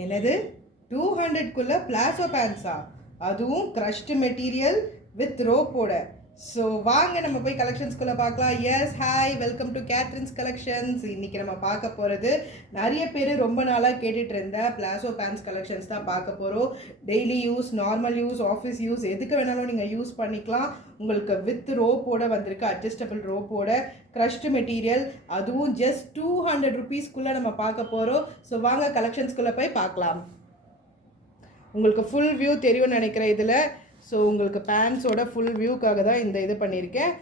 என்னது 200க்குள்ள பிளாசோ பேண்ட்ஸா? அதுவும் க்ரஷ்டு மெட்டீரியல் வித் ரோப்போட. ஸோ வாங்க நம்ம போய் கலெக்ஷன்ஸ்குள்ளே பார்க்கலாம். Yes hi, welcome to Catherine's collections. இன்றைக்கி நம்ம பார்க்க போகிறது நிறைய பேர் ரொம்ப நாளாக கேட்டுட்டு இருந்த பிளாசோ பேண்ட்ஸ் கலெக்ஷன்ஸ் தான் பார்க்க போகிறோம். Daily use, normal use, office use எதுக்கு வேணாலும் நீங்கள் யூஸ் பண்ணிக்கலாம். உங்களுக்கு வித் ரோப்போட வந்திருக்கு, அட்ஜஸ்டபிள் ரோப்போட க்ரஷ்டு மெட்டீரியல், அதுவும் ஜஸ்ட் 200 ருபீஸ்க்குள்ளே நம்ம பார்க்க போகிறோம். ஸோ வாங்க கலெக்ஷன்ஸ்குள்ளே போய் பார்க்கலாம். உங்களுக்கு ஃபுல் வியூ தெரியும்னு நினைக்கிறேன் இதில். ஸோ உங்களுக்கு பேண்ட்ஸோட ஃபுல் வியூக்காக தான் இந்த இது பண்ணியிருக்கேன்.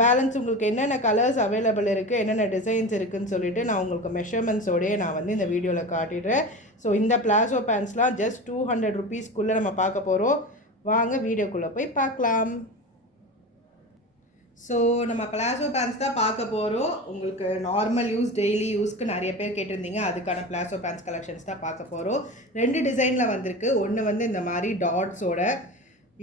பேலன்ஸ் உங்களுக்கு என்னென்ன கலர்ஸ் அவைலபிள் இருக்குது, என்னென்ன டிசைன்ஸ் இருக்குதுன்னு சொல்லிவிட்டு நான் உங்களுக்கு மெஷர்மெண்ட்ஸோடையே நான் வந்து இந்த வீடியோவில் காட்டிடுறேன். ஸோ இந்த பிளாசோ பேண்ட்ஸ்லாம் ஜஸ்ட் 200 ருபீஸ்க்குள்ளே நம்ம பார்க்க போகிறோம். வாங்க வீடியோக்குள்ளே போய் பார்க்கலாம். ஸோ நம்ம பிளாசோ பேண்ட்ஸ் தான் பார்க்க போகிறோம். உங்களுக்கு நார்மல் யூஸ், டெய்லி யூஸ்க்கு நிறைய பேர் கேட்டிருந்தீங்க, அதுக்கான பிளாசோ பேண்ட்ஸ் கலெக்ஷன்ஸ் தான் பார்க்க போகிறோம். 2 டிசைனில் வந்திருக்கு. ஒன்று வந்து இந்த மாதிரி டாட்ஸோட,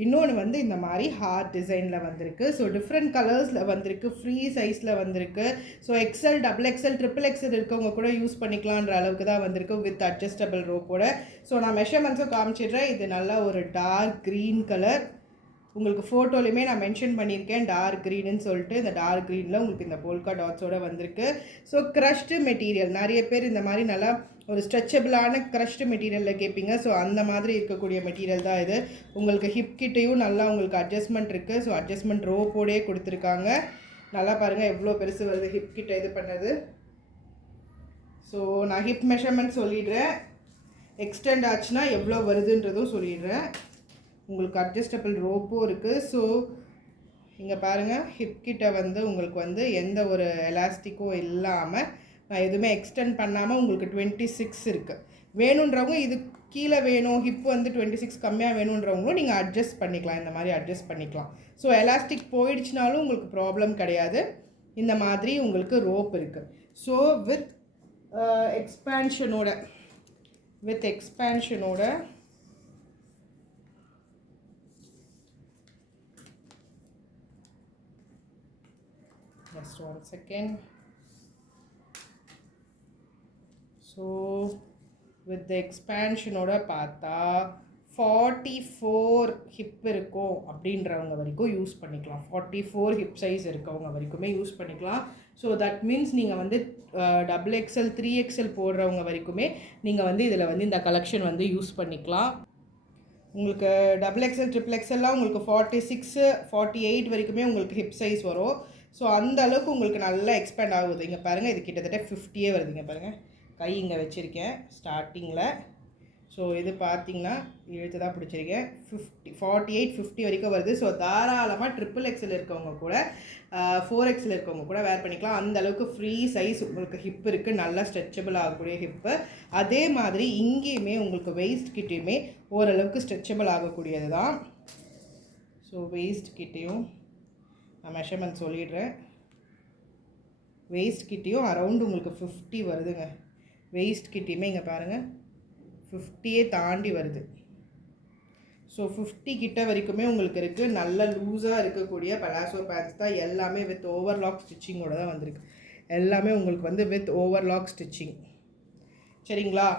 இன்னொன்று வந்து இந்த மாதிரி ஹார்ட் டிசைனில் வந்திருக்கு. ஸோ டிஃப்ரெண்ட் கலர்ஸில் வந்திருக்கு, ஃப்ரீ சைஸில் வந்திருக்கு. So XL, double XL, triple XL இருக்கவங்க கூட யூஸ் பண்ணிக்கலான்ற அளவுக்கு தான் வந்திருக்கு வித் அட்ஜஸ்டபிள் ரோப்போட. ஸோ நான் மெஷர்மெண்ட்ஸும் காமிச்சிடுறேன். இது நல்லா ஒரு டார்க் க்ரீன் கலர். உங்களுக்கு ஃபோட்டோலையுமே நான் மென்ஷன் பண்ணியிருக்கேன் டார்க் க்ரீன்னு சொல்லிட்டு. இந்த டார்க் க்ரீனில் உங்களுக்கு இந்த போல்கா டாட்ஸோடு வந்திருக்கு. ஸோ க்ரஷ்டு மெட்டீரியல், நிறைய பேர் இந்த மாதிரி நல்லா ஒரு ஸ்ட்ரெச்சபிளான க்ரஷ்டு மெட்டீரியலில் கேட்பீங்க. ஸோ அந்த மாதிரி இருக்கக்கூடிய மெட்டீரியல் தான் இது. உங்களுக்கு ஹிப் கிட்டையும் நல்லா உங்களுக்கு அட்ஜஸ்ட்மெண்ட் இருக்குது. ஸோ அட்ஜஸ்ட்மெண்ட் ரோப்போடே கொடுத்துருக்காங்க. நல்லா பாருங்கள் எவ்வளோ பெருசு வருது ஹிப் கிட்ட இது பண்ணது. ஸோ நான் ஹிப் மெஷர்மெண்ட் சொல்லிடுறேன், எக்ஸ்டெண்ட் ஆச்சுன்னா எவ்வளோ வருதுன்றதும் சொல்லிடுறேன். உங்களுக்கு அட்ஜஸ்டபிள் ரோப்பும் இருக்குது. ஸோ இங்கே பாருங்கள், ஹிப் கிட்ட வந்து உங்களுக்கு வந்து எந்த ஒரு எலாஸ்டிக்கும் இல்லாமல் நான் எதுவுமே எக்ஸ்டெண்ட் பண்ணாமல் உங்களுக்கு 26 இருக்குது. வேணுன்றவங்க இது கீழே வேணும், ஹிப் வந்து 26 கம்மியாக வேணுன்றவங்களும் நீங்கள் அட்ஜஸ்ட் பண்ணிக்கலாம், இந்த மாதிரி அட்ஜஸ்ட் பண்ணிக்கலாம். ஸோ எலாஸ்டிக் போயிடுச்சுனாலும் உங்களுக்கு ப்ராப்ளம் கிடையாது. இந்த மாதிரி உங்களுக்கு ரோப் இருக்குது. ஸோ வித் எக்ஸ்பேன்ஷனோட just one second. So with the expansion oda பார்த்தா 44 ஹிப் இருக்கும் அப்படின்றவங்க வரைக்கும் யூஸ் பண்ணிக்கலாம். 44 ஹிப் சைஸ் இருக்கவங்க வரைக்குமே யூஸ் பண்ணிக்கலாம். ஸோ தட் மீன்ஸ் நீங்கள் வந்து டபுள் எக்ஸல், 3XL போடுறவங்க வரைக்குமே நீங்கள் வந்து இதில் வந்து இந்த கலெக்ஷன் வந்து யூஸ் பண்ணிக்கலாம். உங்களுக்கு டபுள் எக்ஸல், ட்ரிபிள் எக்ஸல்லாம் உங்களுக்கு 46, 48 வரைக்குமே உங்களுக்கு ஹிப் சைஸ் வரும். ஸோ அந்த அளவுக்கு உங்களுக்கு நல்லா எக்ஸ்பேண்ட் ஆகுது. இங்கே பாருங்கள், இது கிட்டத்தட்ட 50 வருதுங்க. பாருங்கள், கை இங்கே வச்சுருக்கேன் ஸ்டார்டிங்கில். ஸோ இது பார்த்திங்கன்னா இழுத்து தான் பிடிச்சிருக்கேன். 48, 50 வரைக்கும் வருது. ஸோ தாராளமாக ட்ரிபிள் எக்ஸல் இருக்கவங்க கூட, 4XL இருக்கவங்க கூட வேர் பண்ணிக்கலாம். அந்த அளவுக்கு ஃப்ரீ சைஸ் உங்களுக்கு ஹிப் இருக்குது, நல்லா ஸ்ட்ரெச்சபிள் ஆகக்கூடிய ஹிப்பு. அதே மாதிரி இங்கேயுமே உங்களுக்கு வெயிஸ்ட் கிட்டேயுமே ஓரளவுக்கு ஸ்ட்ரெச்சபிள் ஆகக்கூடியது தான். ஸோ வெயிஸ்ட் கிட்டேயும் நான் மெஷர்மெண்ட் சொல்லிடுறேன். வெயிஸ்ட் கிட்டேயும் அரவுண்டு உங்களுக்கு 50 வருதுங்க. வெயிஸ்ட் கிட்டேயுமே இங்கே பாருங்கள் 50 தாண்டி வருது. ஸோ 50 கிட்ட வரைக்குமே உங்களுக்கு இருக்குது. நல்ல லூஸாக இருக்கக்கூடிய பலாசோ பேண்ட்ஸ் தான். எல்லாமே வித் ஓவர்லாக் ஸ்டிச்சிங்கோட தான் வந்திருக்கு. எல்லாமே உங்களுக்கு வந்து வித் ஓவர்லாக் ஸ்டிச்சிங். சரிங்களா?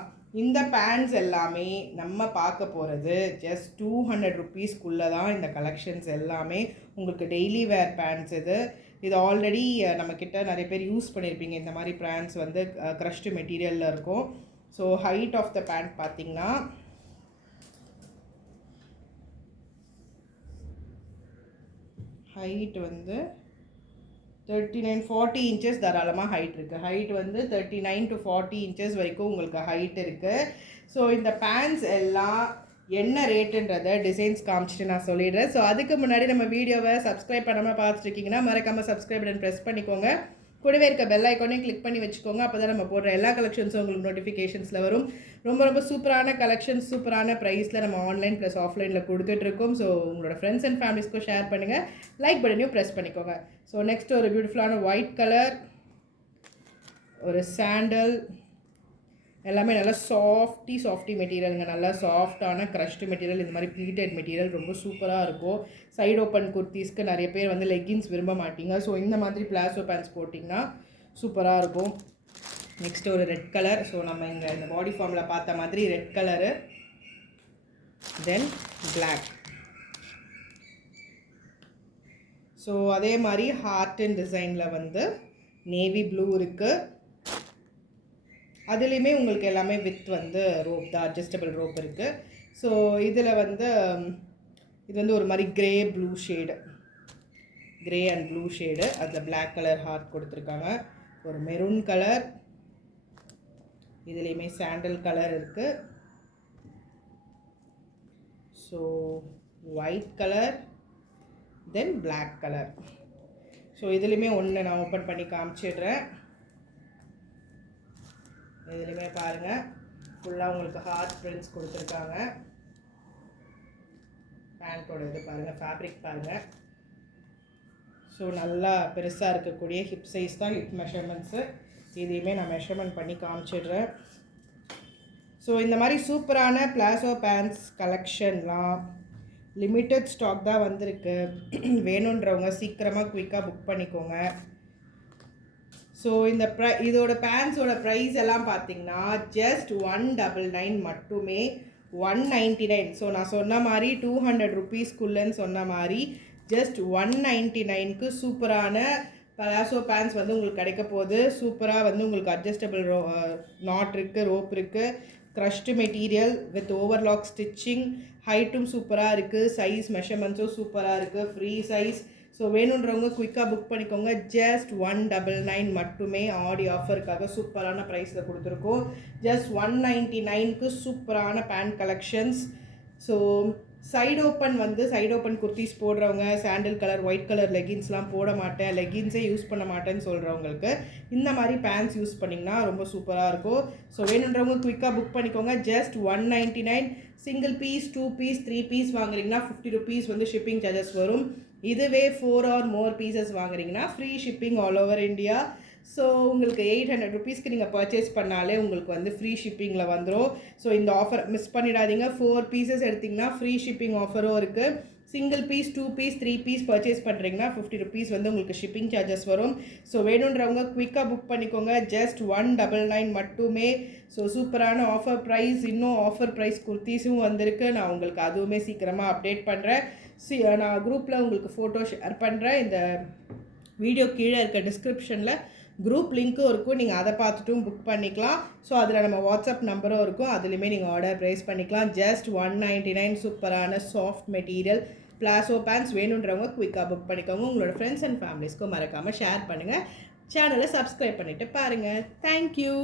இந்த பேண்ட்ஸ் எல்லாமே நம்ம பார்க்க போகிறது ஜஸ்ட் 200 ருபீஸ்க்குள்ளே தான். இந்த கலெக்ஷன்ஸ் எல்லாமே உங்களுக்கு டெய்லி வேர் பேண்ட்ஸ். இது ஆல்ரெடி நம்மக்கிட்ட நிறைய பேர் யூஸ் பண்ணியிருப்பீங்க. இந்த மாதிரி பேண்ட்ஸ் வந்து க்ரஷ்டு மெட்டீரியலில் இருக்கும். So height of the pant பார்த்திங்கன்னா ஹைட் வந்து 39, 40 இன்ச்சஸ் தாராளமாக ஹைட் இருக்குது. ஹைட் வந்து 39 to 40 இன்ச்சஸ் வரைக்கும் உங்களுக்கு ஹைட் இருக்குது. ஸோ இந்த பேண்ட்ஸ் எல்லாம் என்ன ரேட்டுன்றதை டிசைன்ஸ் காமிச்சிட்டு நான் சொல்லிடுறேன். ஸோ அதுக்கு முன்னாடி நம்ம வீடியோவை சப்ஸ்கிரைப் பண்ணாமல் பார்த்துருக்கீங்கன்னா மறக்காமல் சப்ஸ்கிரைப் பட்டன் ப்ரெஸ் பண்ணிக்கோங்க. கூடவே இருக்க பெல் ஐக்கானையும் கிளிக் பண்ணி வச்சுக்கோங்க. அப்போ தான் நம்ம போடுற எல்லா கலெக்ஷன்ஸும் உங்களுக்கு நோட்டிஃபிகேஷன்ஸில் வரும். ரொம்ப ரொம்ப சூப்பரான கலெக்ஷன்ஸ், சூப்பரான ப்ரைஸில் நம்ம ஆன்லைன் ப்ளஸ் ஆஃப்லைனில் கொடுத்துட்ருக்கோம். ஸோ உங்களோட ஃப்ரெண்ட்ஸ் அண்ட் ஃபேமிலிஸ்க்கும் ஷேர் பண்ணுங்கள். லைக் பட்டனையும் ப்ரெஸ் பண்ணிக்கோங்க. ஸோ நெக்ஸ்ட் ஒரு பியூட்டிஃபுல்லான ஒயிட் கலர், ஒரு சாண்டல், எல்லாமே நல்லா சாஃப்டி மெட்டீரியலுங்க. நல்லா சாஃப்டான க்ரஷ்டு மெட்டீரியல். இந்த மாதிரி ப்ளீட்டட் மெட்டீரியல் ரொம்ப சூப்பராக இருக்கும். சைடு ஓப்பன் குர்த்திஸ்க்கு நிறைய பேர் வந்து லெக்கின்ஸ் விரும்ப மாட்டீங்க. ஸோ இந்த மாதிரி பிளாசோ பேண்ட்ஸ் போட்டிங்கன்னா சூப்பராக இருக்கும். நெக்ஸ்ட் ஒரு ரெட் கலர். ஸோ நம்ம இங்கே இந்த பாடி ஃபார்மில் பார்த்த மாதிரி red colour, then black. So அதே மாதிரி ஹார்ட் அண்ட் டிசைனில் வந்து நேவி ப்ளூ இருக்குது. அதுலேயுமே உங்களுக்கு எல்லாமே வித் வந்து ரோப் தான், அட்ஜஸ்டபிள் ரோப் இருக்குது. ஸோ இதில் வந்து இது வந்து ஒரு மாதிரி grey blue shade, grey and blue shade, அதில் பிளாக் கலர் ஹார்ட் கொடுத்துருக்காங்க. ஒரு மெரூன் கலர், இதுலேயுமே சாண்டல் கலர் இருக்குது. So white colour, then black colour. So இதுலேயுமே ஒன்று நான் ஓப்பன் பண்ணி காமிச்சிடுறேன். இதுலேயுமே பாருங்கள் ஃபுல்லாக உங்களுக்கு ஹார்ட் பிரிண்ட்ஸ் கொடுத்துருக்காங்க. பேண்ட்டோட இது பாருங்கள், ஃபேப்ரிக் பாருங்கள். ஸோ நல்லா பெருசாக இருக்கக்கூடிய ஹிப் சைஸ் தான், ஹிப் மெஷர்மெண்ட்ஸு. இதையுமே நான் மெஷர்மெண்ட் பண்ணி காமிச்சிடுறேன். ஸோ இந்த மாதிரி சூப்பரான பிளாசோ பேண்ட்ஸ் கலெக்ஷன்லாம் லிமிட்டட் ஸ்டாக் தான் வந்திருக்கு. வேணுன்றவங்க சீக்கிரமாக குயிக்காக புக் பண்ணிக்கோங்க. ஸோ இந்த இதோட பேண்ட்ஸோட ப்ரைஸ் எல்லாம் பார்த்தீங்கன்னா ஜஸ்ட் 199 மட்டுமே, 199. ஸோ நான் சொன்ன மாதிரி 200 ருபீஸ்க்குள்ளேன்னு சொன்ன மாதிரி ஜஸ்ட் 199க்கு சூப்பரான பலாசோ பேண்ட்ஸ் வந்து உங்களுக்கு கிடைக்க போகுது. சூப்பராக வந்து உங்களுக்கு அட்ஜஸ்டபிள் நாட் இருக்குது, ரோப் இருக்குது, crushed material with overlock stitching, ஹைட்டும் சூப்பராக இருக்குது, சைஸ் மெஷர்மெண்ட்ஸும் சூப்பராக இருக்குது, ஃப்ரீ சைஸ். ஸோ வேணுன்றவங்க குயிக்காக புக் பண்ணிக்கோங்க. ஜஸ்ட் 199 மட்டுமே ஆடி ஆஃபருக்காக சூப்பரான ப்ரைஸில் கொடுத்துருக்கோம். ஜஸ்ட் 199க்கு சூப்பரான pant collections. So side open kurtis போடுறவங்க, சாண்டில் கலர் ஒயிட் கலர் லெகின்ஸ்லாம் போட மாட்டேன், லெகின்ஸே யூஸ் பண்ண மாட்டேன்னு சொல்கிறவங்களுக்கு இந்த மாதிரி பேண்ட்ஸ் யூஸ் பண்ணிங்கன்னா ரொம்ப சூப்பராக இருக்கும். ஸோ வேணுன்றவங்க குயிக்காக புக் பண்ணிக்கோங்க. Just 199. Single piece, 2 piece, 3 piece வாங்குறீங்கன்னா 50 ருபீஸ் வந்து ஷிப்பிங் சார்ஜஸ் வரும். இதுவே 4 or more பீசஸ் வாங்குறீங்கன்னா free shipping all over India. So உங்களுக்கு 800 ருபீஸ்க்கு நீங்கள் பர்ச்சேஸ் பண்ணாலே உங்களுக்கு வந்து ஃப்ரீ ஷிப்பிங்கில் வந்துடும். ஸோ இந்த ஆஃபர் மிஸ் பண்ணிடாதீங்க. 4 பீசஸ் எடுத்திங்கன்னா ஃப்ரீ ஷிப்பிங் ஆஃபரும் இருக்குது. Single piece, 2 piece, 3 piece purchase பண்ணுறீங்கன்னா 50 ருபீஸ் வந்து உங்களுக்கு ஷிப்பிங் சார்ஜஸ் வரும். ஸோ வேணுன்றவங்க குயிக்காக புக் பண்ணிக்கோங்க. ஜஸ்ட் 199 மட்டுமே. ஸோ சூப்பரான ஆஃபர் ப்ரைஸ். இன்னும் ஆஃபர் ப்ரைஸ் குர்த்திஸும் வந்திருக்கு. நான் உங்களுக்கு அதுவுமே சீக்கிரமாக அப்டேட் பண்ணுறேன். நான் குரூப்பில் உங்களுக்கு ஃபோட்டோ ஷேர் பண்ணுறேன். இந்த வீடியோ கீழே இருக்க டிஸ்கிரிப்ஷனில் குரூப் லிங்க்கும் இருக்கும், நீங்கள் அதை பார்த்துட்டும் புக் பண்ணிக்கலாம். ஸோ அதில் நம்ம வாட்ஸ்அப் நம்பரும் இருக்கும், அதுலேயுமே நீங்கள் ஆர்டர் ப்ரைஸ் பண்ணிக்கலாம். ஜஸ்ட் 199 சூப்பரான சாஃப்ட் மெட்டீரியல் பிளாசோ பேண்ட்ஸ் வேணுன்றவங்க குயிக்காக புக் பண்ணிக்கோங்க. உங்களோட ஃப்ரெண்ட்ஸ் அண்ட் ஃபேமிலிஸ்க்கும் மறக்காமல் ஷேர் பண்ணுங்கள். சேனலை சப்ஸ்கிரைப் பண்ணிவிட்டு பாருங்கள். தேங்க்யூ.